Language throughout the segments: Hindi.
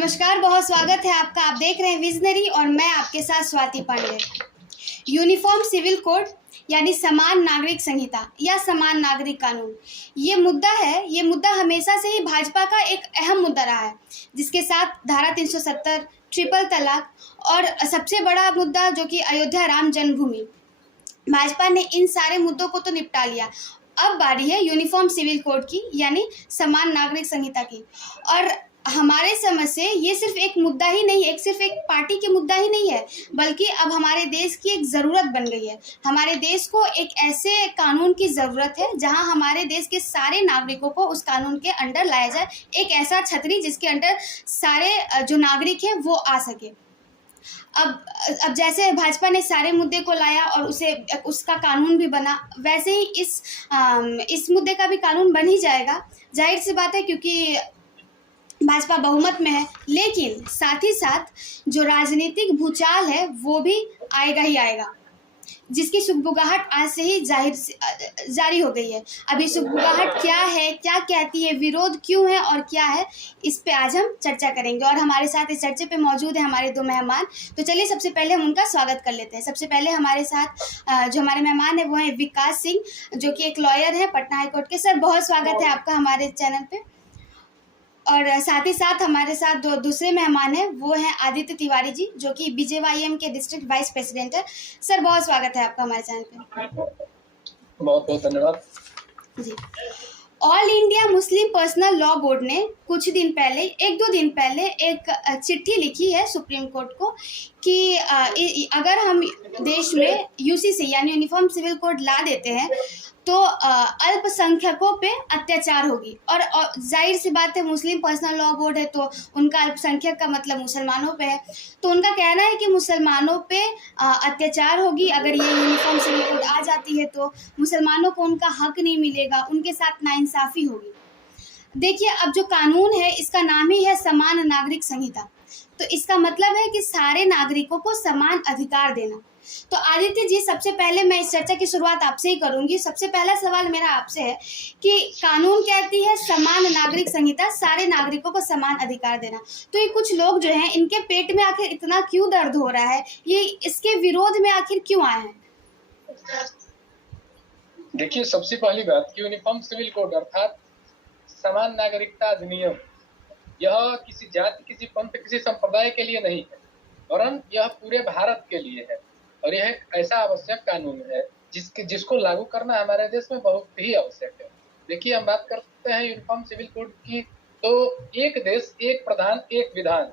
नमस्कार, बहुत स्वागत है आपका। आप देख रहे हैं विजनरी और मैं आपके साथ Swati Pandey. Uniform civil code यानी समान नागरिक संहिता या समान नागरिक कानून, ये मुद्दा हमेशा से ही भाजपा का एक अहम मुद्दा रहा है, जिसके साथ धारा 370, ट्रिपल तलाक और सबसे बड़ा मुद्दा जो कि अयोध्या राम जन्मभूमि। भाजपा ने इन सारे मुद्दों को तो निपटा लिया। अब बारी है यूनिफॉर्म सिविल कोड की यानी समान नागरिक संहिता की। और हमारे समझ से ये सिर्फ एक मुद्दा ही नहीं है, सिर्फ एक पार्टी के मुद्दा ही नहीं है, बल्कि अब हमारे देश की एक ज़रूरत बन गई है। हमारे देश को एक ऐसे कानून की ज़रूरत है जहां हमारे देश के सारे नागरिकों को उस कानून के अंडर लाया जाए, एक ऐसा छतरी जिसके अंडर सारे जो नागरिक हैं वो आ सके। अब जैसे भाजपा ने सारे मुद्दे को लाया और उसका कानून भी बना, वैसे ही इस मुद्दे का भी कानून बन ही जाएगा। जाहिर सी बात है, क्योंकि भाजपा बहुमत में है। लेकिन साथ ही साथ जो राजनीतिक भूचाल है वो भी आएगा ही आएगा, जिसकी सुगबुगाहट आज से ही जारी हो गई है। अभी सुगबुगाहट क्या है, क्या कहती है, विरोध क्यों है और क्या है, इस पे आज हम चर्चा करेंगे। और हमारे साथ इस चर्चे पे मौजूद है हमारे दो मेहमान। तो चलिए सबसे पहले हम उनका स्वागत कर लेते हैं। सबसे पहले हमारे साथ जो हमारे मेहमान है वो है विकास सिंह, जो कि एक लॉयर है पटना हाईकोर्ट के। सर, बहुत स्वागत है आपका हमारे चैनल पे। और साथ ही साथ हमारे साथ जो दूसरे मेहमान हैं वो हैं आदित्य तिवारी जी, जो कि बीजेवाईएम के डिस्ट्रिक्ट वाइस प्रेसिडेंट है। सर, बहुत स्वागत है आपका हमारे चैनल पे। बहुत बहुत धन्यवाद जी। All India Muslim personal law board ने कुछ दिन पहले, एक दो दिन पहले एक चिट्ठी लिखी है सुप्रीम कोर्ट को कि अगर हम देश में यूसीसी यानी यूनिफॉर्म सिविल कोड ला देते हैं तो अल्पसंख्यकों पे अत्याचार होगी। और जाहिर सी बात है, मुस्लिम पर्सनल लॉ बोर्ड है तो उनका अल्पसंख्यक का मतलब मुसलमानों पे है। तो उनका कहना है कि मुसलमानों पे अत्याचार होगी अगर ये यूनिफॉर्म सिविल कोड आ जाती है, तो मुसलमानों को उनका हक नहीं मिलेगा, उनके साथ नाइंसाफ़ी होगी। देखिए, अब जो कानून है इसका नाम ही है समान नागरिक संहिता, तो इसका मतलब है कि सारे नागरिकों को समान अधिकार देना। तो आदित्य जी, सबसे पहले मैं इस चर्चा की शुरुआत आपसे ही करूंगी। सबसे पहला सवाल मेरा आपसे है कि कानून कहती है समान नागरिक संहिता, सारे नागरिकों को समान अधिकार देना, तो ये कुछ लोग जो हैं इनके पेट में आखिर इतना क्यों दर्द हो रहा है, ये इसके विरोध में आखिर क्यों आए हैं? देखिए, सबसे पहली बात कि यूनिफॉर्म सिविल कोड अर्थात समान नागरिकता अधिनियम, यह किसी जाति, किसी पंथ, किसी संप्रदाय के लिए नहीं है, वरन यह पूरे भारत के लिए है। और यह एक ऐसा आवश्यक कानून है जिसको लागू करना हमारे देश में बहुत ही आवश्यक है। देखिए, हम बात करते हैं यूनिफॉर्म सिविल कोड की, तो एक देश एक प्रधान एक विधान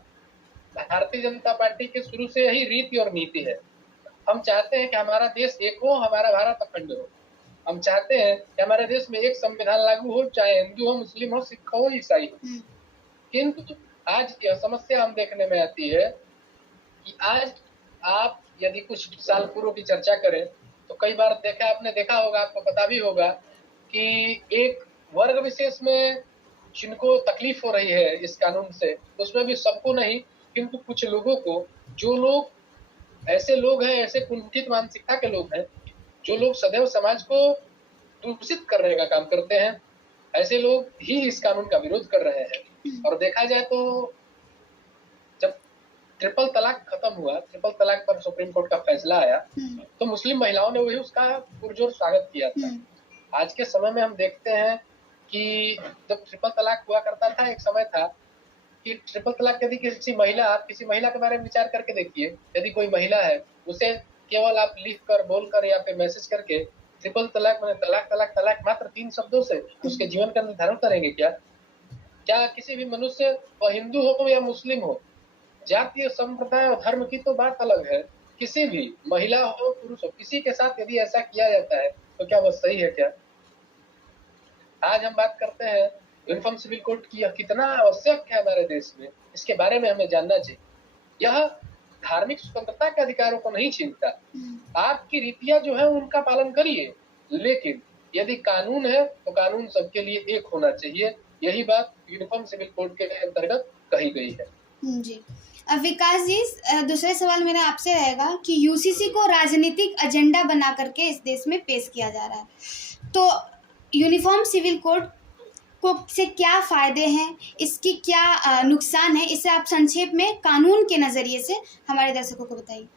भारतीय जनता पार्टी के शुरू से यही रीति और नीति है। हम चाहते हैं कि हमारा देश एक हो, हमारा भारत अखंड हो। हम चाहते हैं कि हमारे देश में एक संविधान लागू हो, चाहे हिंदू हो, मुस्लिम हो, सिख हो, ईसाई हो। किंतु आज यह समस्या हम देखने में आती है कि आज आप यदि कुछ साल पूर्व की चर्चा करें तो कई बार आपने देखा होगा, आपको पता भी होगा कि एक वर्ग विशेष में जिनको तकलीफ हो रही है इस कानून से, तो उसमें भी सबको नहीं, किंतु कुछ लोगों को, जो लोग ऐसे लोग हैं, ऐसे कुंठित मानसिकता के लोग हैं, जो लोग सदैव समाज को दूषित करने का काम करते हैं, ऐसे लोग ही इस कानून का विरोध कर रहे हैं। और देखा जाए तो जब ट्रिपल तलाक खत्म हुआ, ट्रिपल तलाक पर सुप्रीम कोर्ट का फैसला आया, तो मुस्लिम महिलाओं ने वही उसका पुरजोर स्वागत किया था। आज के समय में हम देखते हैं कि जब ट्रिपल तलाक हुआ करता था, एक समय था कि ट्रिपल तलाक यदि आप किसी महिला के बारे में विचार करके देखिए, यदि कोई महिला है, उसे केवल आप लिख कर, बोलकर या फिर मैसेज करके ट्रिपल तलाक मैंने तलाक तलाक तलाक मात्र 3 शब्दों से उसके जीवन का निर्धारण करेंगे क्या? क्या किसी भी मनुष्य, वह हिंदू हो या मुस्लिम हो, जातीय संप्रदाय और धर्म की तो बात अलग है, किसी भी महिला हो पुरुष हो, किसी के साथ यदि ऐसा किया जाता है तो क्या वह सही है क्या? आज हम बात करते हैं यूनिफॉर्म सिविल कोड की, यह कितना आवश्यक है हमारे देश में, इसके बारे में हमें जानना चाहिए। यह धार्मिक स्वतंत्रता के अधिकारों को नहीं छीनता। आपकी रीतियां जो है उनका पालन करिए, लेकिन यदि कानून है तो कानून सबके लिए एक होना चाहिए। यही बात यूनिफॉर्म सिविल कोड के अंतर्गत कही गई है। जी। अब विकास जी, दूसरा सवाल मेरा आपसे रहेगा कि यूसीसी को राजनीतिक एजेंडा बना करके इस देश में पेश किया जा रहा है, तो यूनिफॉर्म सिविल कोड को से क्या फ़ायदे हैं, इसकी क्या नुकसान है, इसे आप संक्षेप में कानून के नज़रिए से हमारे दर्शकों को बताइए।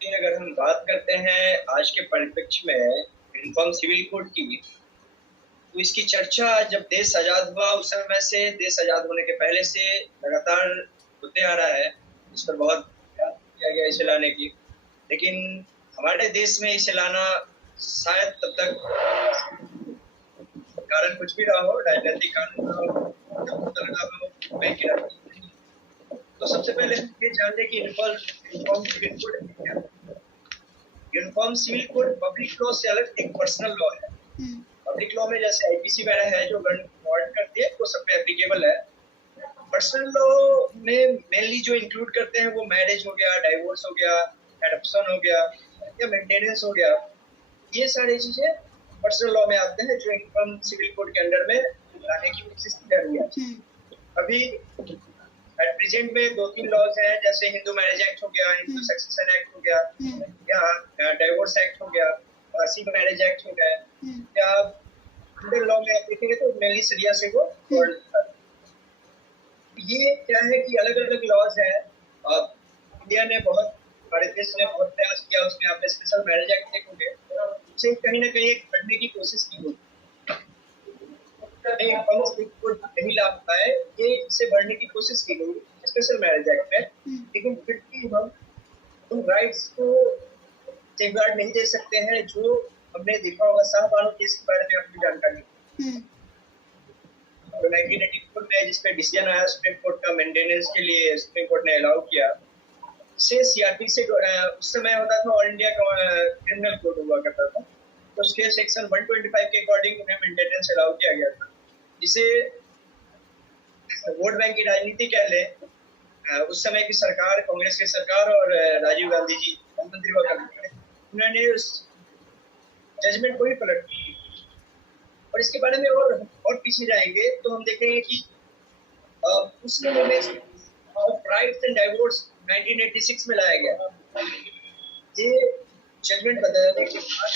अगर हम बात करते हैं आज के परिप्रेक्ष्य में यूनिफॉर्म सिविल कोड की, तो इसकी चर्चा जब देश आजाद हुआ उस समय से, देश आजाद होने के पहले से लगातार होते आ रहा है। इस पर बहुत प्रयास किया गया इसे लाने की, लेकिन हमारे देश में इसे लाना शायद तब तक कारण कुछ भी रहा हो, राजनीतिक कानून रहा हो, बैंक की राजनीति। तो सबसे पहले हम ये जान लें कि यूनिफॉर्म सिविल कोड क्या है। Uniform civil code public law से अलग एक पर्सनल लॉ है। पब्लिक लॉ में जैसे आईपीसी वगैरह है जो गवर्नमेंट ऑर्डर करती है वो सब पे एप्लीकेबल है। पर्सनल लॉ में मेनली जो इंक्लूड करते हैं वो मैरिज हो गया, डाइवोर्स हो गया, एडॉप्शन हो गया या मेंटेनेंस हो गया, ये सारी चीजें पर्सनल लॉ में आते हैं जो यूनिफॉर्म सिविल कोड के अंडर में लाने की कोशिश की जा रही है। अभी एट प्रेजेंट में 2-3 लॉज हैं, जैसे हिंदू मैरिज एक्ट हो गया, हिंदू सक्सेशन एक्ट हो गया, या डाइवोर्स एक्ट हो गया, पारसी मैरिज एक्ट हो गया, या इंडियन लॉ में आप देखेंगे तो मेनली शरिया से वो ये क्या है कि अलग अलग लॉज है। इंडिया ने बहुत, हमारे देश ने बहुत प्रयास किया, उसमें आपने स्पेशल मैरिज एक्ट देखोगे उसे कहीं ना कहीं करने की कोशिश की होगी, नहीं ला पाए, ये इसे भरने की कोशिश की गई स्पेशल मैरिज एक्ट में, लेकिन फिर भी हम उन राइट्स को सेफगार्ड नहीं दे सकते हैं जो हमने देखा होगा। शाहबानो केस के बारे में आपकी जानकारी 1984 में जिसपे डिसीजन आया सुप्रीम कोर्ट का मेंटेनेंस के लिए, सुप्रीम कोर्ट ने अलाउ किया। इसे सीआरपी से उस समय होता था, ऑल इंडिया क्रिमिनल कोड हुआ करता था, तो उसके सेक्शन 125 के अकॉर्डिंग उन्हें मेंटेनेंस अलाउ किया गया था, जिसे वोट बैंक की राजनीति कह ले। उस समय की सरकार, कांग्रेस की सरकार और राजीव गांधी जी मंत्री हुआ करते थे, उन्होंने उस जजमेंट को ही पलट दिया। और इसके बारे में और पीछे जाएंगे तो हम देखेंगे कि उस राइट्स एंड डाइवोर्स 1986 में लाया गया। ये जजमेंट बदलने के बाद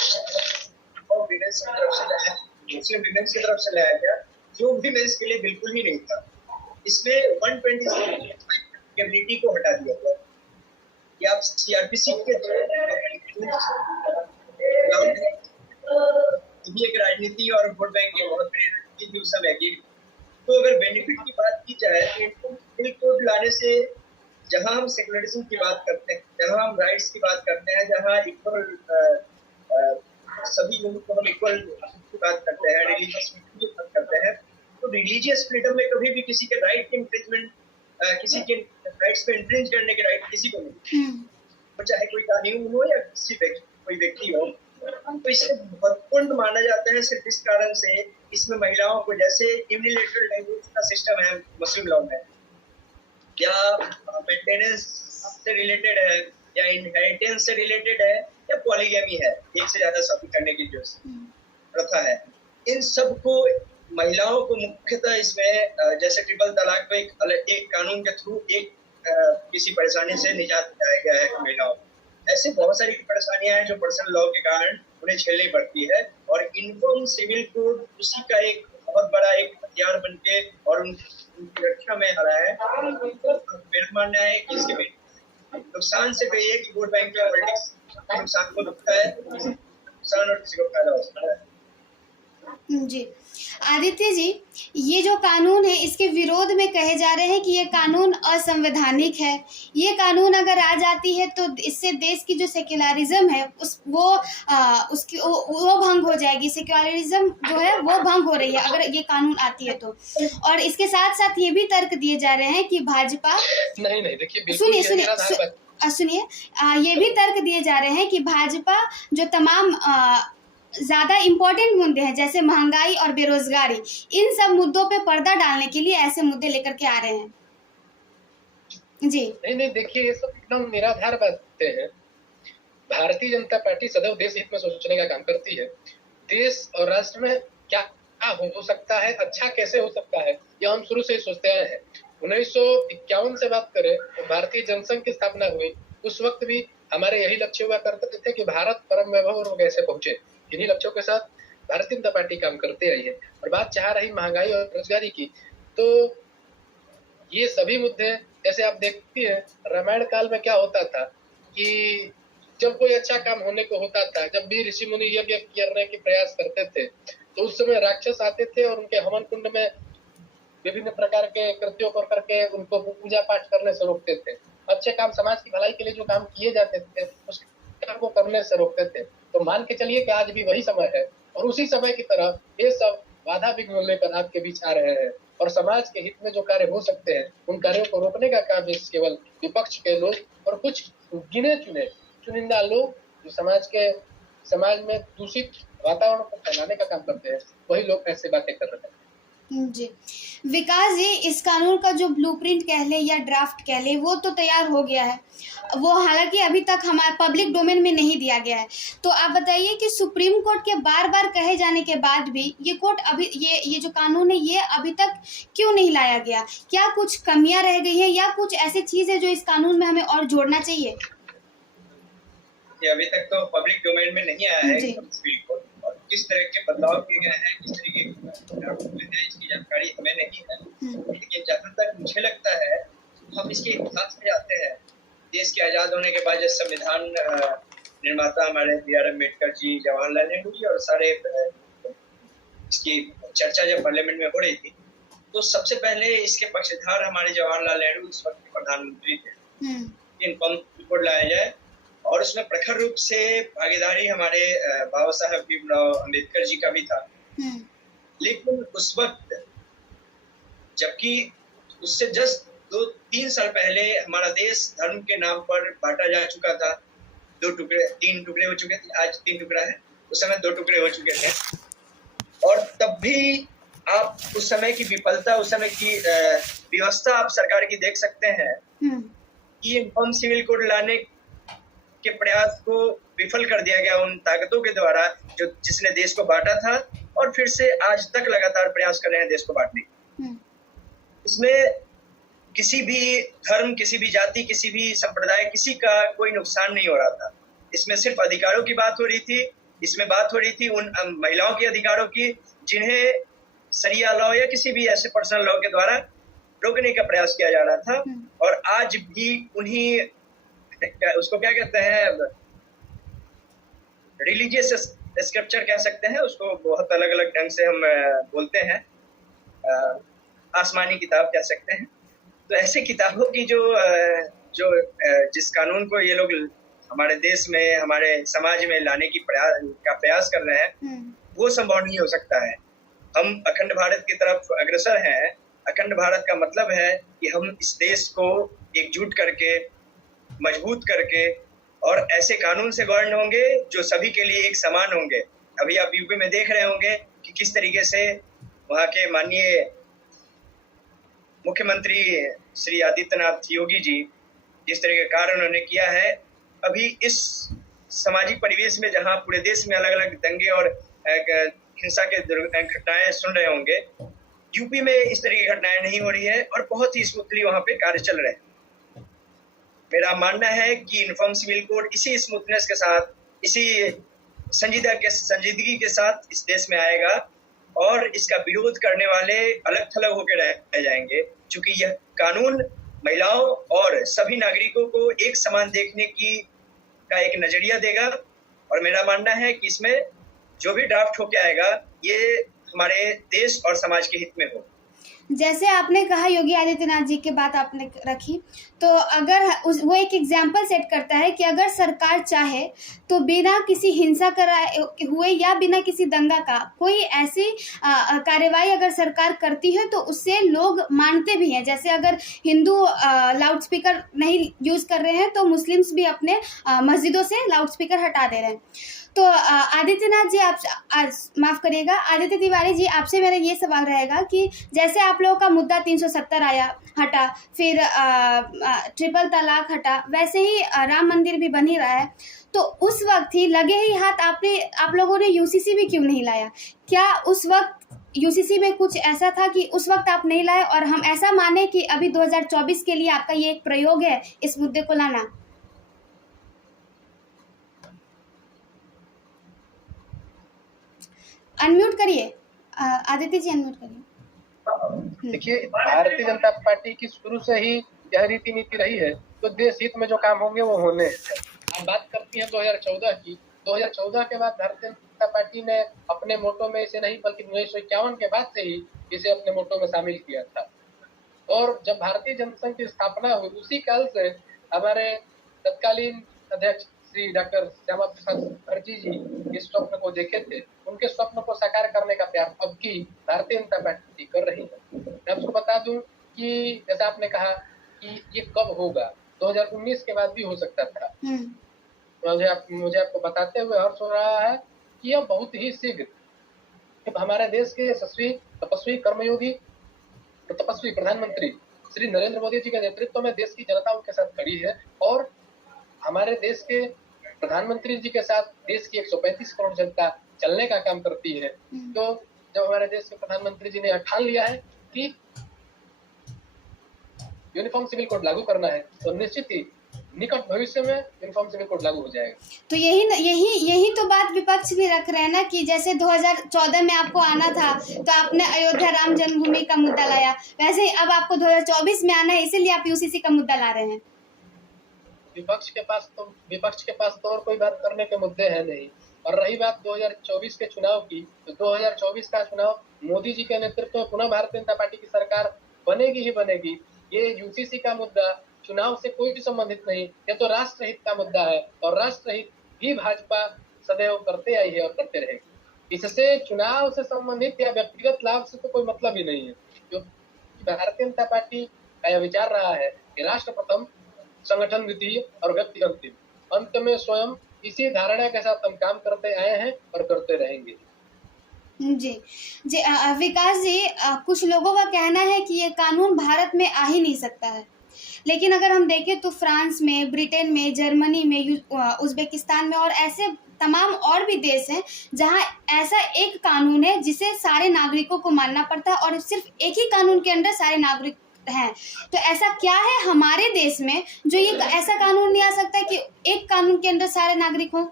विमेंस की तरफ से लाया, मुस्लिम विमेंस की तरफ से लाया गया, जो विमेंस के लिए बिल्कुल ही नहीं था। इसमें 126 कैबिलिटी को हटा दिया गया कि आप सीआरपीसी के भी एक राजनीति और वोट बैंक की बहुत बड़ी राजनीति थी उस समय की। तो अगर बेनिफिट की बात की जाए तो सिविल कोड लाने से जहां हम सेकुलरिज्म की बात करते हैं, जहां हम राइट्स की बात करते हैं, जहां इक्वल सभी लोगों को हम इक्वल की बात करते हैं, रिलीजियस फ्रीडम की बात करते हैं, तो रिलीजियस फ्रीडम में कभी भी किसी के राइट के इन्फ्रिंजमेंट, किसी के राइट्स पे इन्फ्रिंज करने के राइट किसी को नहीं, तो चाहे कोई कानून हो या किसी कोई व्यक्ति हो। तो इसे महत्वपूर्ण माना जाता है सिर्फ इस कारण से, इसमें महिलाओं को, जैसे यूनिलैटरल डाइवोर्स का सिस्टम है मुस्लिम लॉ में, या मेंटेनेंस से रिलेटेड है, या इनहेरिटेंस से रिलेटेड है, या पॉलीगैमी है, एक से ज्यादा शादी करने की जो प्रथा है, इन सब को महिलाओं को मुख्यतः इसमें जैसे ट्रिपल तलाक को एक कानून के थ्रू एक किसी परेशानी से निजात दिलाया गया है महिलाओं को। ऐसे बहुत सारी परेशानियां हैं जो पर्सनल लॉ के कारण उन्हें झेलनी पड़ती है, और यूनिफॉर्म सिविल कोड उसी का एक बहुत बड़ा एक हथियार बन के और उनकी रक्षा में आ रहा है। मेरा मानना है कि इसके नुकसान से कही है कि वोट बैंक का पॉलिटिक्स नुकसान को दुखता है, नुकसान और किसी को फायदा हो सकता है। जी आदित्य जी, ये जो कानून है इसके विरोध में कहे जा रहे हैं कि ये कानून असंवैधानिक है। ये कानून अगर आ जाती है तो इससे देश की जो सेक्युलरिज्म है वो भंग हो जाएगी। सेक्युलरिज्म जो है वो भंग हो रही है अगर ये कानून आती है तो। और इसके साथ साथ ये भी तर्क दिए जा रहे हैं कि भाजपा नहीं देखिए, सुनिए ये भी तर्क दिए जा रहे हैं कि भाजपा जो तमाम ज़्यादा इम्पोर्टेंट मुद्दे हैं जैसे महंगाई और बेरोजगारी, इन सब मुद्दों पे पर्दा डालने के लिए ऐसे मुद्दे लेकर के आ रहे हैं। जी नहीं देखिए, ये सब एकदम निराधार बातें हैं। भारतीय जनता पार्टी सदैव देश हित में सोचने का काम करती है। देश और राष्ट्र में क्या हो सकता है, अच्छा कैसे हो सकता है, यह हम शुरू से ही सोचते आए हैं। 1951 से बात करें तो भारतीय जनसंघ की स्थापना हुई, उस वक्त भी हमारे यही लक्ष्य हुआ करते थे कि भारत परम वैभव और कैसे पहुंचे। इन्हीं लक्ष्यों के साथ भारतीय जनता पार्टी काम करते रही है। और बात चाह रही महंगाई और बेरोजगारी की, तो ये सभी मुद्दे, जैसे आप देखती हैं रामायण काल में क्या होता था कि जब कोई अच्छा काम होने को होता था, जब भी ऋषि मुनि यज्ञ करने के प्रयास करते थे, तो उस समय राक्षस आते थे और उनके हवन कुंड में विभिन्न प्रकार के कृत्यों को करके उनको पूजा पाठ करने से रोकते थे। अच्छे काम, समाज की भलाई के लिए जो काम किए जाते थे उस काम को करने से रोकते थे। तो मान के चलिए कि आज भी वही समय है और उसी समय की तरह ये सब बाधा विघ्न लेकर आपके बीच आ रहे हैं और समाज के हित में जो कार्य हो सकते हैं उन कार्यों को रोकने का काम इस केवल विपक्ष के लोग और कुछ गिने चुने चुनिंदा लोग जो समाज में दूषित वातावरण को फैलाने का काम करते हैं, वही लोग ऐसे बातें कर रहे हैं। जी विकास जी, इस कानून का जो ब्लूप्रिंट कह ले या ड्राफ्ट कह ले वो तो तैयार हो गया है, वो हालांकि अभी तक हमारे पब्लिक डोमेन में नहीं दिया गया है। तो आप बताइए कि सुप्रीम कोर्ट के बार बार कहे जाने के बाद भी ये कोर्ट अभी ये जो कानून है ये अभी तक क्यों नहीं लाया गया? क्या कुछ कमियां रह गई है या कुछ ऐसी चीज है जो इस कानून में हमें और जोड़ना चाहिए? ये अभी तक तो पब्लिक डोमेन में नहीं आया है जी। सिविल कोड, और किस तरह के बदलाव किए गए हैं, किस तरीके के ड्राफ्ट हुए हैं, इसकी जानकारी हमें नहीं है। लेकिन जहाँ तक मुझे लगता है, हम इसके इतिहास में जाते हैं। देश के आजाद होने के बाद जब संविधान निर्माता हमारे बी.आर. अम्बेडकर जी, जवाहरलाल नेहरू जी और सारे इसकी चर्चा जब पार्लियामेंट में हो रही थी, तो सबसे पहले इसके पक्षधार हमारे जवाहरलाल नेहरू उस वक्त के प्रधानमंत्री थे। यूनिफॉर्म सिविल कोड लाया जाए और उसमें प्रखर रूप से भागीदारी हमारे बाबा साहब भीमराव अम्बेडकर जी का भी था। लेकिन उस वक्त, जबकि उससे जस्ट 2-3 साल पहले हमारा देश धर्म के नाम पर बांटा जा चुका था, 3 टुकड़े हो चुके थे, आज 3 टुकड़ा है, उस समय 2 टुकड़े हो चुके थे। और तब भी आप उस समय की विफलता, उस समय की व्यवस्था आप सरकार की देख सकते हैं कि यूनिफॉर्म सिविल कोड लाने के प्रयास को विफल कर दिया गया उन ताकतों के द्वारा जिसने देश को बांटा था और फिर से आज तक लगातार प्रयास कर रहे हैं देश को बांटने। इसमें किसी भी धर्म, किसी भी जाति, किसी भी संप्रदाय, किसी का कोई नुकसान नहीं हो रहा था। इसमें सिर्फ अधिकारों की बात हो रही थी। इसमें बात हो रही थी उन महिलाओं के अधिकारों की जिन्हें शरिया लॉ या किसी भी ऐसे पर्सनल लॉ के द्वारा रोकने का प्रयास किया जा रहा था। और आज भी उन्हीं, उसको क्या कहते हैं, रिलीजियस स्क्रिप्चर कह सकते हैं उसको, बहुत अलग अलग ढंग से हम बोलते हैं, आसमानी किताब कह सकते हैं। तो ऐसे किताबों की जिस कानून को ये लोग हमारे देश में, हमारे समाज में लाने की प्रयास कर रहे हैं, वो संभव नहीं हो सकता है। हम अखंड भारत की तरफ अग्रसर हैं। अखंड भारत का मतलब है कि हम इस देश को एकजुट करके, मजबूत करके और ऐसे कानून से गवर्न होंगे जो सभी के लिए एक समान होंगे। अभी आप यूपी में देख रहे होंगे कि किस तरीके से वहाँ के माननीय मुख्यमंत्री श्री आदित्यनाथ योगी जी जिस तरह के कार्य उन्होंने किया है। अभी इस सामाजिक परिवेश में जहाँ पूरे देश में अलग अलग दंगे और हिंसा के घटनाएं सुन रहे होंगे, यूपी में इस तरह की घटनाएं नहीं हो रही है और बहुत ही स्मूथली वहाँ पे कार्य चल रहे हैं। मेरा मानना है कि यूनिफॉर्म सिविल कोड इसी स्मूथनेस के साथ, इसी संजीदगी के साथ इस देश में आएगा और इसका विरोध करने वाले अलग थलग होकर रह जाएंगे, क्योंकि यह कानून महिलाओं और सभी नागरिकों को एक समान देखने का एक नजरिया देगा। और मेरा मानना है कि इसमें जो भी ड्राफ्ट होके आएगा ये हमारे देश और समाज के हित में हो। जैसे आपने कहा योगी आदित्यनाथ जी की बात आपने रखी, तो अगर वो एक एग्जाम्पल सेट करता है कि अगर सरकार चाहे तो बिना किसी हिंसा कराए हुए या बिना किसी दंगा का कोई ऐसी कार्यवाही अगर सरकार करती है तो उससे लोग मानते भी हैं। जैसे अगर हिंदू लाउड स्पीकर नहीं यूज़ कर रहे हैं तो मुस्लिम्स भी अपने मस्जिदों से लाउड स्पीकर हटा दे रहे हैं। तो आदित्यनाथ जी, आप माफ़ करिएगा, आदित्य तिवारी जी, आपसे मेरा ये सवाल रहेगा कि जैसे आप लोगों का मुद्दा 370 आया, हटा, फिर ट्रिपल तलाक हटा, वैसे ही राम मंदिर भी बन ही रहा है, तो उस वक्त ही लगे ही हाथ आप लोगों ने यूसीसी भी क्यों नहीं लाया? क्या उस वक्त यूसीसी में कुछ ऐसा था कि उस वक्त आप नहीं लाए और हम ऐसा माने कि अभी 2024 के लिए आपका ये एक प्रयोग है इस मुद्दे को लाना? अनम्यूट करिए, आदित्य जी अनम्यूट करिए। देखिए, भारतीय जनता पार्टी की शुरू से ही यह रीति नीति रही है, तो देश हित में जो काम होंगे वो होने हैं। आप बात करती हैं 2014 की। 2014 के बाद भारतीय जनता पार्टी ने अपने मोटो में इसे नहीं, बल्कि 1951 के बाद से ही इसे अपने मोटो में शामिल किया था। और जब भारतीय जनसंघ की स्थापना हुई, उसी काल से हमारे तत्कालीन अध्यक्ष श्री डॉक्टर श्यामा प्रसाद मुखर्जी जी इस स्वप्न को देखे थे। उनके स्वप्न को साकार करने का प्रयास अब की भारतीय जनता पार्टी कर रही है। मैं आपको बता दूं कि जैसा आपने कहा कि ये कब होगा, 2019 के बाद भी हो सकता था। मुझे आपको बताते हुए हर्ष हो रहा है कि यह बहुत ही शीघ्र, जब हमारे देश के यशस्वी तपस्वी कर्मयोगी तपस्वी प्रधानमंत्री श्री नरेंद्र मोदी जी के नेतृत्व में देश की जनता उनके साथ खड़ी है, और हमारे देश के प्रधानमंत्री जी के साथ देश की 135 करोड़ जनता चलने का काम करती है। तो जब हमारे देश के प्रधानमंत्री जी ने ठान लिया है कि यूनिफॉर्म सिविल कोड लागू करना है, तो निश्चित ही निकट भविष्य में यूनिफॉर्म सिविल कोड लागू हो जाएगा। तो यही तो बात विपक्ष भी रख रहे हैं ना, कि जैसे 2014 में आपको आना था तो आपने अयोध्या राम जन्मभूमि का मुद्दा लाया, वैसे ही अब आपको 2024 में आना है, इसीलिए आप यूसीसी का मुद्दा ला रहे हैं। विपक्ष के पास तो और कोई बात करने के मुद्दे हैं नहीं। और रही बात 2024 के चुनाव की, तो 2024 का चुनाव मोदी जी के नेतृत्व में पुनः भारतीय जनता पार्टी की सरकार बनेगी ही बनेगी। ये यूसीसी का मुद्दा चुनाव से कोई भी संबंधित नहीं, ये तो राष्ट्रहित का मुद्दा है, और राष्ट्रहित ही भाजपा सदैव करते आई है और करते रहेगी। इससे चुनाव से संबंधित या व्यक्तिगत लाभ से तो कोई मतलब ही नहीं है। क्योंकि भारतीय जनता पार्टी का यह विचार रहा है कि राष्ट्र प्रथम, संगठन द्वितीय और व्यक्ति अंतिम। अंत में स्वयं इसी धारणा के साथ हम काम करते आए हैं और करते रहेंगे। जी जी, विकास जी, कुछ लोगों का कहना है कि ये कानून भारत में आ ही नहीं सकता है, लेकिन अगर हम देखें तो फ्रांस में, ब्रिटेन में, जर्मनी में, उज़्बेकिस्तान में और ऐसे तमाम और भी देश हैं जहां ऐसा एक कानून है जिसे सारे नागरिकों को मानना पड़ता है, और सिर्फ एक ही कानून के अंदर सारे नागरिक हैं। तो ऐसा क्या है हमारे देश में जो ये ऐसा कानून नहीं आ सकता कि एक कानून के अंदर सारे नागरिक हों?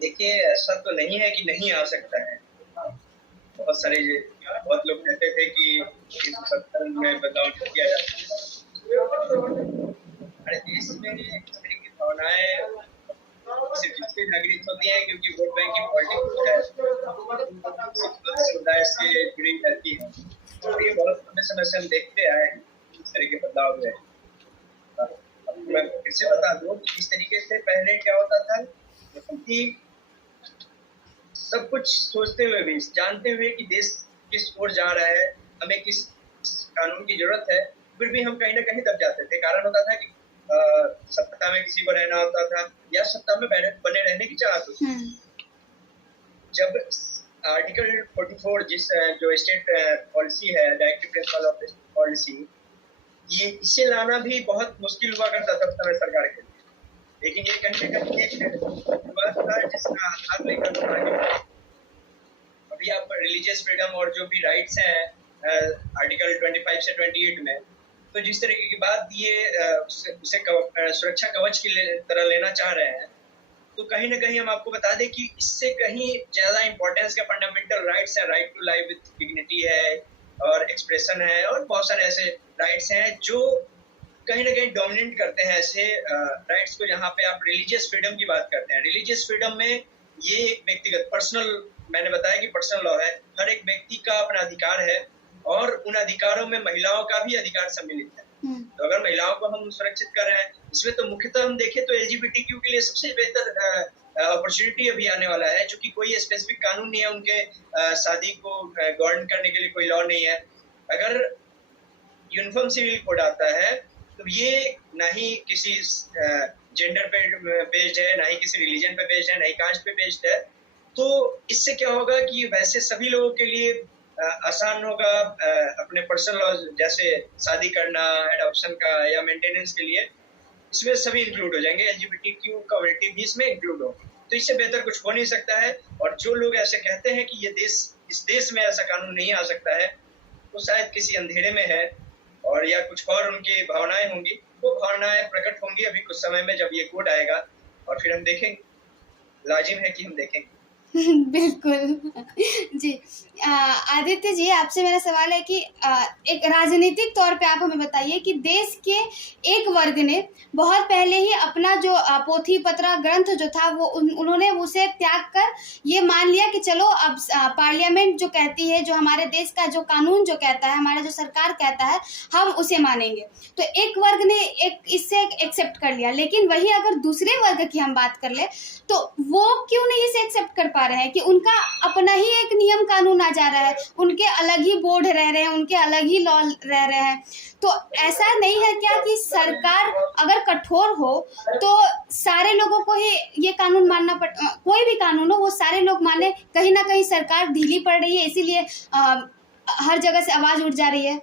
देखिए, ऐसा तो नहीं है कि नहीं आ सकता है। बहुत लोग कहते थे कि इस संस्थान में बदलाव किया जा सकता है। हमारे देश में इस तरह की भावनाएं सिर्फ इसलिए जागृत होती है क्योंकि वोट बैंक की पॉलिटिक्स समुदाय से जुड़ी रहती है। तो ये बहुत समय से हम देखते आए हैं इस तरह के बदलाव हुए। मैं फिर से बता दूं कि इस तरीके से पहले क्या होता था कि सब कुछ सोचते हुए भी, जानते हुए कि देश किस ओर जा रहा है, हमें किस कानून की जरूरत है, फिर भी हम कहीं ना कहीं दब जाते थे। कारण होता था कि सत्ता में किसी को रहना होता था या सत्ता में बने रहने की चाहत होती थी। जब आर्टिकल 44 जो स्टेट पॉलिसी है, डायरेक्टिव प्रिंसिपल ऑफ पॉलिसी, ये इसे लाना भी बहुत मुश्किल हुआ करता था उस समय सरकार के लिए। लेकिन ये कहीं ना कहीं एक बात था जिसका आधार लेकर अभी आप रिलीजियस फ्रीडम और जो भी राइट्स हैं आर्टिकल 25 से 28 में, तो जिस तरीके की बात ये उसे सुरक्षा कवच की तरह लेना चाह रहे हैं, तो कहीं ना कहीं हम आपको बता दें कि इससे कहीं ज्यादा इंपॉर्टेंस का फंडामेंटल राइट्स है, right to life with dignity है और एक्सप्रेशन है और बहुत सारे ऐसे राइट्स हैं जो कहीं ना कहीं डोमिनेट करते हैं ऐसे राइट्स को। जहाँ पे आप रिलीजियस फ्रीडम की बात करते हैं, रिलीजियस फ्रीडम में ये एक व्यक्तिगत पर्सनल, मैंने बताया कि पर्सनल लॉ है, हर एक व्यक्ति का अपना अधिकार है और उन अधिकारों में महिलाओं का भी अधिकार सम्मिलित है। तो अगर महिलाओं को हम सुरक्षित कर रहे हैं, इसमें तो मुख्यतः हम देखें तो LGBTQ के लिए सबसे बेहतर अपॉर्चुनिटी अभी आने वाला है, जो कि कोई स्पेसिफिक कानून नहीं है उनके शादी को गवर्न करने के लिए, कोई लॉ नहीं है। अगर यूनिफॉर्म सिविल कोड आता है तो ये ना ही किसी जेंडर पे बेस्ड है, ना ही किसी रिलीजन पे बेस्ड है, ना ही कास्ट पे बेस्ड है। तो इससे क्या होगा कि वैसे सभी लोगों के लिए आसान होगा अपने पर्सनल लॉ जैसे शादी करना, एडॉप्शन का या मेंटेनेंस के लिए, इसमें सभी इंक्लूड हो जाएंगे, LGBTQ कम्युनिटी भी इसमें इंक्लूड हो। तो इससे बेहतर कुछ हो नहीं सकता है। और जो लोग ऐसे कहते हैं कि इस देश में ऐसा कानून नहीं आ सकता है, वो शायद किसी अंधेरे में है और या कुछ और उनकी भावनाएं होंगी। वो भावनाएं प्रकट होंगी अभी कुछ समय में जब ये कोड आएगा, और फिर हम देखेंगे। लाजिम है कि हम देखेंगे। बिल्कुल। जी। आदित्य जी, आपसे मेरा सवाल है कि एक राजनीतिक तौर पे आप हमें बताइए कि देश के एक वर्ग ने बहुत पहले ही अपना जो पोथी पत्रा ग्रंथ जो था वो उन्होंने उसे त्याग कर ये मान लिया कि चलो अब पार्लियामेंट जो कहती है, जो हमारे देश का जो कानून जो कहता है, हमारा जो सरकार कहता है, हम उसे मानेंगे। तो एक वर्ग ने एक इससे एक्सेप्ट कर लिया, लेकिन वही अगर दूसरे वर्ग की हम बात कर ले तो वो क्यों नहीं इसे एक्सेप्ट कर पा रहे हैं कि उनका अपना ही एक नियम कानून आ जा रहा है, उनके अलग ही बोर्ड रह रहे हैं, उनके अलग ही लॉ रह रहे हैं। तो ऐसा नहीं है क्या कि सरकार अगर कठोर हो तो सारे लोगों को ही ये कानून मानना कोई भी कानून हो वो सारे लोग माने, कहीं ना कहीं सरकार ढीली पड़ रही है, इसीलिए हर जगह से आवाज उठ जा रही है।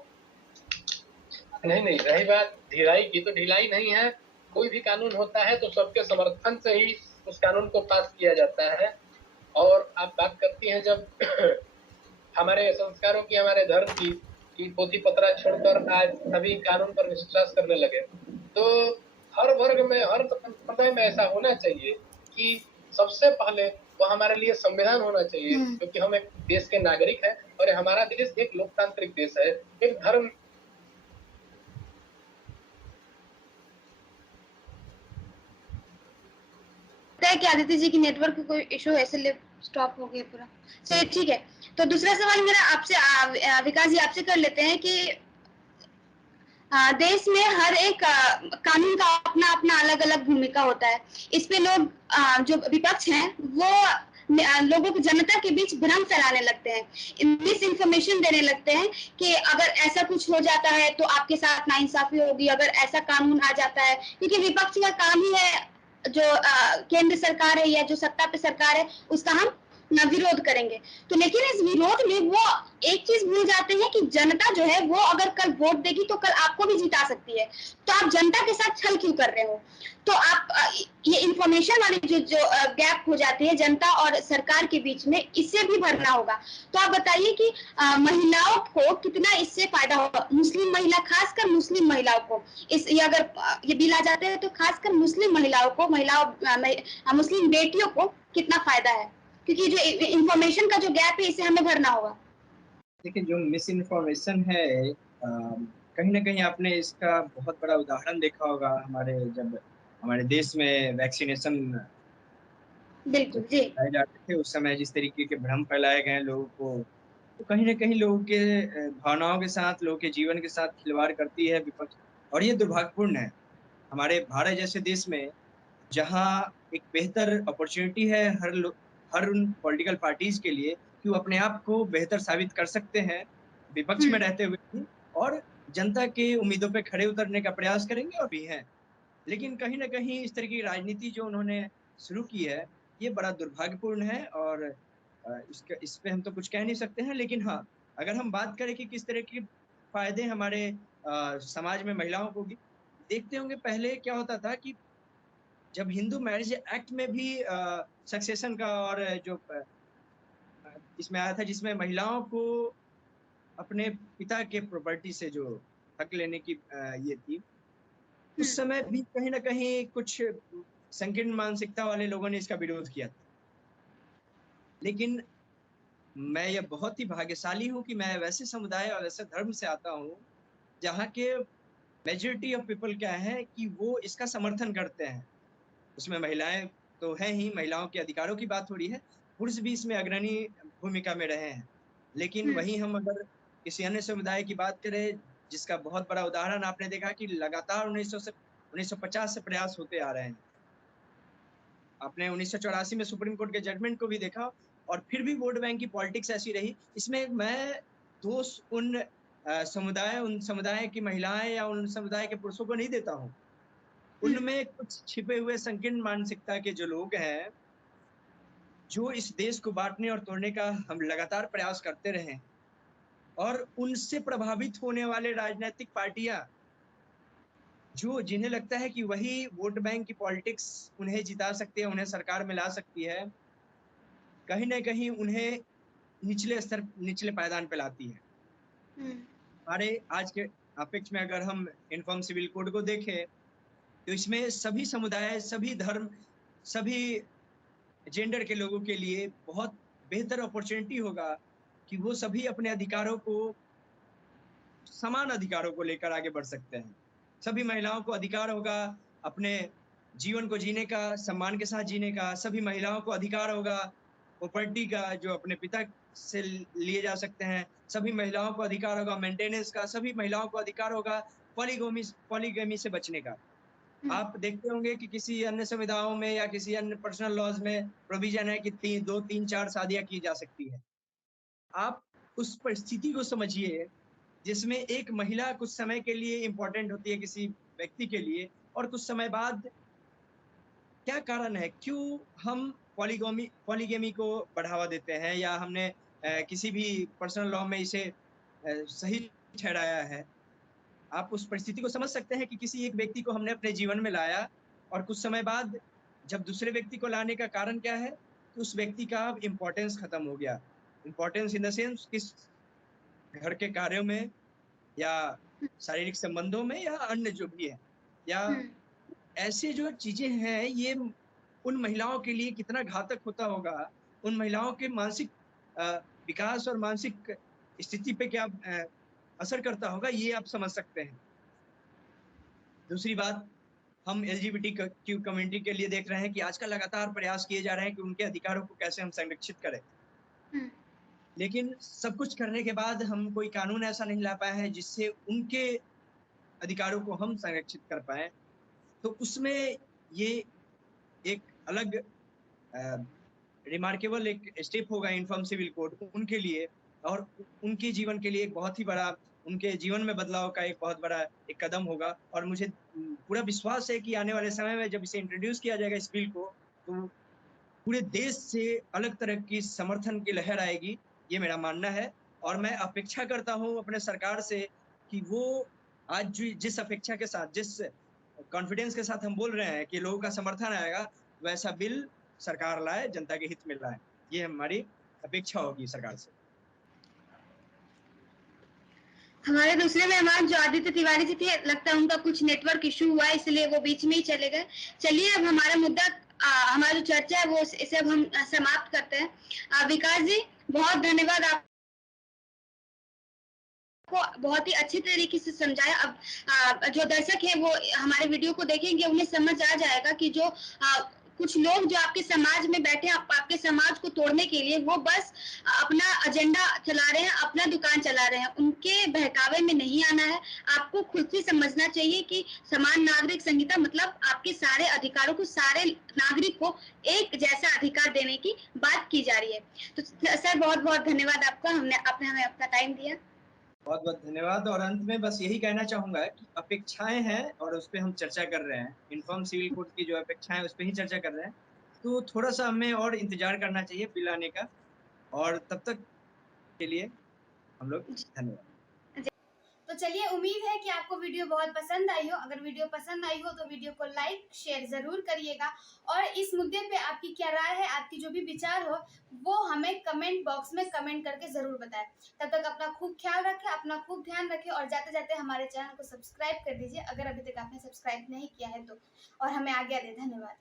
नहीं नहीं, रही बात ढिलाई की, तो ढिलाई नहीं है। कोई भी कानून होता है तो सबके समर्थन से ही उस कानून को पास किया जाता है। और आप बात करती हैं जब हमारे संस्कारों की, हमारे धर्म की पोथी पत्रा छोड़कर आज सभी कानून पर विश्वास करने लगे, तो हर वर्ग में, हर संप्रदाय में ऐसा होना चाहिए कि सबसे पहले वो हमारे लिए संविधान होना चाहिए, क्योंकि हम एक देश के नागरिक हैं और हमारा देश एक लोकतांत्रिक देश है, एक धर्म। है कि आदित्य जी की नेटवर्क की कोई इशू है, इसलिए स्टॉप हो गया पूरा। चलिए ठीक है, तो दूसरा सवाल मेरा आपसे विकास जी आपसे कर लेते हैं कि देश में हर एक कानून का अपना अपना अलग अलग भूमिका होता है। इस पे लोग जो विपक्ष हैं वो लोगों को, जनता के बीच भ्रम फैलाने लगते हैं, मिस इन्फॉर्मेशन देने लगते हैं कि अगर ऐसा कुछ हो जाता है तो आपके साथ नाइंसाफी होगी, अगर ऐसा कानून आ जाता है, क्योंकि विपक्ष का काम ही है जो केंद्र सरकार है या जो सत्ता पे सरकार है उसका हम विरोध करेंगे। तो लेकिन इस विरोध में वो एक चीज भूल जाते हैं कि जनता जो है वो अगर कल वोट देगी तो कल आपको भी जिता सकती है, तो आप जनता के साथ छल क्यों कर रहे हो? तो आप ये इंफॉर्मेशन वाली जो गैप हो जाती है जनता और सरकार के बीच में, इससे भी भरना होगा। तो आप बताइए कि महिलाओं को कितना इससे फायदा होगा, मुस्लिम महिला, खासकर मुस्लिम महिलाओं को इस ये अगर ये बिल आ जाते हैं तो खासकर मुस्लिम महिलाओं को, मुस्लिम बेटियों को कितना फायदा है, क्योंकि जो इंफॉर्मेशन का जो गैप है इसे हमें भरना होगा। देखिए, जो मिस इन्फॉर्मेशन है, कहीं ना कहीं आपने इसका बहुत बड़ा उदाहरण देखा होगा। जब हमारे देश में वैक्सीनेशन बिल्कुल जी। कराए जाते थे, उस समय जिस तरीके के भ्रम फैलाए गए लोगों को, तो कहीं ना कहीं लोगों के भावनाओं के साथ, लोगों के जीवन के साथ खिलवाड़ करती है विपक्ष, और ये दुर्भाग्यपूर्ण है। हमारे भारत जैसे देश में, जहाँ एक बेहतर अपॉर्चुनिटी है हर उन पॉलिटिकल पार्टीज के लिए कि वो अपने आप को बेहतर साबित कर सकते हैं विपक्ष में रहते हुए भी, और जनता के उम्मीदों पे खड़े उतरने का प्रयास करेंगे और भी हैं। लेकिन कहीं ना कहीं इस तरह की राजनीति जो उन्होंने शुरू की है, ये बड़ा दुर्भाग्यपूर्ण है। और इस पे हम तो कुछ कह नहीं सकते हैं। लेकिन हाँ, अगर हम बात करें कि किस तरह के फायदे हमारे समाज में महिलाओं को भी, देखते होंगे पहले क्या होता था कि जब हिंदू मैरिज एक्ट में भी सक्सेशन का और इसमें आया था, जिसमें महिलाओं को अपने पिता के प्रॉपर्टी से जो हक लेने की ये थी, उस समय भी कहीं ना कहीं कुछ संकीर्ण मानसिकता वाले लोगों ने इसका विरोध किया था। लेकिन मैं ये बहुत ही भाग्यशाली हूँ कि मैं वैसे समुदाय और वैसे धर्म से आता हूँ जहाँ के मेजोरिटी ऑफ पीपल क्या है कि वो इसका समर्थन करते हैं। उसमें महिलाएं तो हैं ही, महिलाओं के अधिकारों की बात हो रही है, पुरुष भी इसमें अग्रणी भूमिका में रहे हैं। लेकिन वहीं हम अगर किसी अन्य समुदाय की बात करें, जिसका बहुत बड़ा उदाहरण आपने देखा कि लगातार 1950 से प्रयास होते आ रहे हैं। आपने 1984 में सुप्रीम कोर्ट के जजमेंट को भी देखा, और फिर भी वोट बैंक की पॉलिटिक्स ऐसी रही। इसमें मैं दोष उन समुदाय की महिलाएं या उन समुदाय के पुरुषों को नहीं देता हूँ। उनमें कुछ छिपे हुए संकीर्ण मानसिकता के जो लोग हैं, जो इस देश को बांटने और तोड़ने का हम लगातार प्रयास करते रहे, और उनसे प्रभावित होने वाले राजनीतिक पार्टियां, जिन्हें लगता है कि वही वोट बैंक की पॉलिटिक्स उन्हें जिता सकती है, उन्हें सरकार में ला सकती है, कहीं ना कहीं उन्हें निचले पायदान पे लाती है। हमारे आज के अपेक्ष में अगर हम यूनिफॉर्म सिविल कोड को देखें, तो इसमें सभी समुदाय, सभी धर्म, सभी जेंडर के लोगों के लिए बहुत बेहतर अपॉर्चुनिटी होगा कि वो सभी अपने अधिकारों को, समान अधिकारों को लेकर आगे बढ़ सकते हैं। सभी महिलाओं को अधिकार होगा अपने जीवन को जीने का, सम्मान के साथ जीने का। सभी महिलाओं को अधिकार होगा प्रॉपर्टी का, जो अपने पिता से लिए जा सकते हैं। सभी महिलाओं को अधिकार होगा मेंटेनेंस का। सभी महिलाओं को अधिकार होगा पॉलीगमी से बचने का। आप देखते होंगे कि किसी अन्य संविधाओं में या किसी अन्य पर्सनल लॉज में प्रोविजन है कि 2, 3, 4 शादियां की जा सकती है। आप उस परिस्थिति को समझिए जिसमें एक महिला कुछ समय के लिए इम्पोर्टेंट होती है किसी व्यक्ति के लिए, और कुछ समय बाद क्या कारण है, क्यों हम पॉलीगमी को बढ़ावा देते हैं, या हमने किसी भी पर्सनल लॉ में इसे सही ठहराया है। आप उस परिस्थिति को समझ सकते हैं कि किसी एक व्यक्ति को हमने अपने जीवन में लाया, और कुछ समय बाद जब दूसरे व्यक्ति को लाने का कारण क्या है, कि उस व्यक्ति का अब इम्पोर्टेंस खत्म हो गया। इम्पोर्टेंस इन द सेंस किस घर के कार्यों में, या शारीरिक संबंधों में, या अन्य जो भी है, या ऐसे जो चीजें हैं, ये उन महिलाओं के लिए कितना घातक होता होगा, उन महिलाओं के मानसिक विकास और मानसिक स्थिति पे क्या असर करता होगा, ये आप समझ सकते हैं। दूसरी बात, हम LGBTQ कम्युनिटी के लिए देख रहे हैं कि आजकल लगातार प्रयास किए जा रहे हैं कि उनके अधिकारों को कैसे हम संरक्षित करें। लेकिन सब कुछ करने के बाद हम कोई कानून ऐसा नहीं ला पाए हैं जिससे उनके अधिकारों को हम संरक्षित कर पाए। तो उसमें ये एक अलग रिमार्केबल एक स्टेप होगा यूनिफॉर्म सिविल कोड उनके लिए, और उनके जीवन के लिए एक बहुत ही बड़ा, उनके जीवन में बदलाव का एक बहुत बड़ा एक कदम होगा। और मुझे पूरा विश्वास है कि आने वाले समय में जब इसे इंट्रोड्यूस किया जाएगा इस बिल को, तो पूरे देश से अलग तरह की समर्थन की लहर आएगी, ये मेरा मानना है। और मैं अपेक्षा करता हूँ अपने सरकार से कि वो आज जिस अपेक्षा के साथ, जिस कॉन्फिडेंस के साथ हम बोल रहे हैं कि लोगों का समर्थन आएगा, वैसा बिल सरकार लाए, जनता के हित में लाए। ये हमारी अपेक्षा होगी सरकार से। हमारे दूसरे मेहमान जो आदित्य तिवारी जी थे, लगता है उनका कुछ नेटवर्क इशू हुआ है, इसलिए वो बीच में ही चले गए। चलिए अब हमारा मुद्दा, हमारी जो चर्चा है वो इसे अब हम समाप्त करते हैं। विकास जी, बहुत धन्यवाद, आप को बहुत ही अच्छी तरीके से समझाया। अब जो दर्शक है वो हमारे वीडियो को देखेंगे, उन्हें समझ आ जाएगा कि जो कुछ लोग जो आपके समाज में बैठे हैं, आपके समाज को तोड़ने के लिए, वो बस अपना एजेंडा चला रहे हैं, अपना दुकान चला रहे हैं। उनके बहकावे में नहीं आना है। आपको खुद से समझना चाहिए कि समान नागरिक संहिता मतलब आपके सारे अधिकारों को, सारे नागरिक को एक जैसा अधिकार देने की बात की जा रही है। तो सर, बहुत बहुत धन्यवाद आपका, आपने हमें अपना टाइम दिया। बहुत बहुत धन्यवाद। और अंत में बस यही कहना चाहूंगा कि अपेक्षाएं हैं और उस पर हम चर्चा कर रहे हैं। यूनिफॉर्म सिविल कोड की जो अपेक्षाएं, उस पर ही चर्चा कर रहे हैं। तो थोड़ा सा हमें और इंतजार करना चाहिए बिल आने का, और तब तक के लिए हम लोग धन्यवाद। तो चलिए, उम्मीद है कि आपको वीडियो बहुत पसंद आई हो। अगर वीडियो पसंद आई हो तो वीडियो को लाइक शेयर ज़रूर करिएगा, और इस मुद्दे पे आपकी क्या राय है, आपकी जो भी विचार हो वो हमें कमेंट बॉक्स में कमेंट करके ज़रूर बताएं। तब तक अपना खूब ख्याल रखें, अपना खूब ध्यान रखें, और जाते जाते हमारे चैनल को सब्सक्राइब कर दीजिए अगर अभी तक आपने सब्सक्राइब नहीं किया है तो, और हमें आज्ञा दें। धन्यवाद।